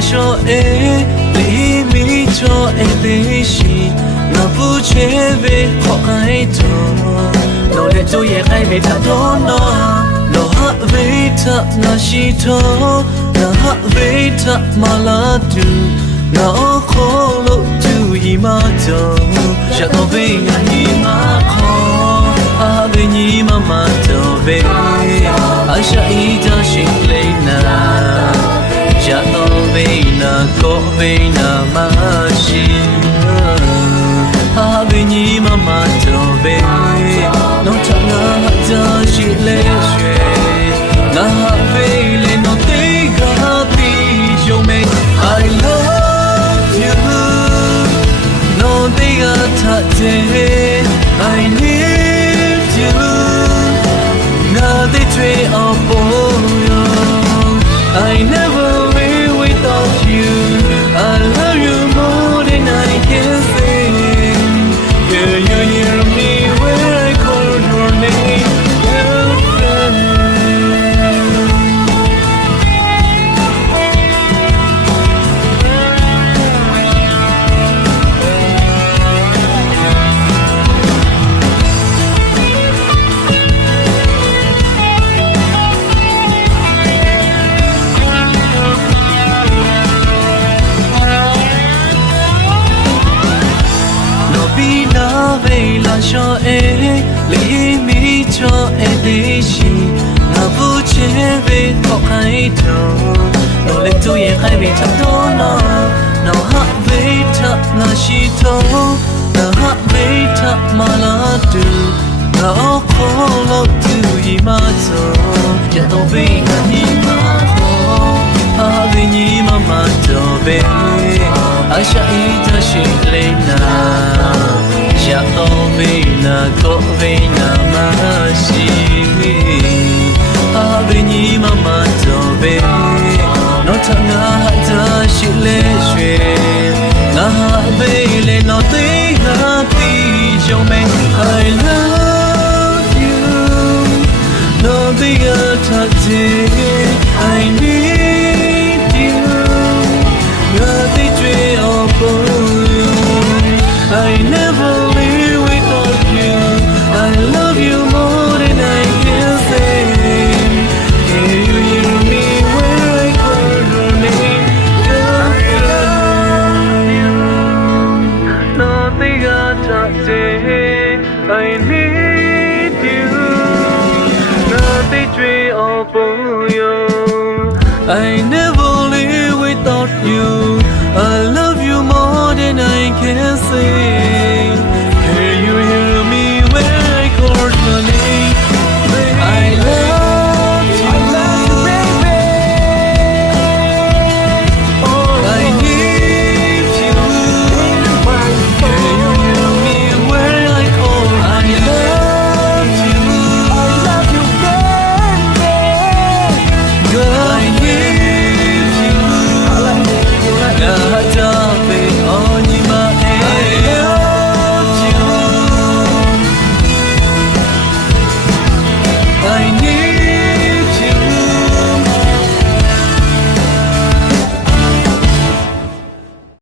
cho e li mi cho e de shi na pu che ve kho kai to lo le to ye kai ve ta do no lo ha ve ta na shi to na ha ve ta ma la tu na o kho lo tu yi ma to ya to ve ya ni ma kho a ve ni ma ma to ve a sha I ta shi le na ya to ve na ko ve na ma shi a ve ni ma ma to ve no ta na ta shi le shwe na ha ve le no te ga ti yo me I love you no te ga ta te I need you na te twe a po yo I never live without you I love you more than I can say yeah you hear me when I call your name cho e li mi cho e de shi na bu che ve kho kai to lo le tu ye kai ve ta do no no ha ve ta na shi to na ha ve ta ma la tu na o kho lo tu yi ma to ya to ve na ni ma kho a ve ni ma ma to ve a sha I ta shi le na ya to ve na ko ve na ma shi a ve ni ma ma to ve no ta na ta shi le shwe na ve le no te ha ti yo me I love you no te ga ta te I need you na te twe o po I never live without you I love you more than I can say can you hear me when I call your name nothing I say I need you nothing tree for you I never live without you I love you more than I can say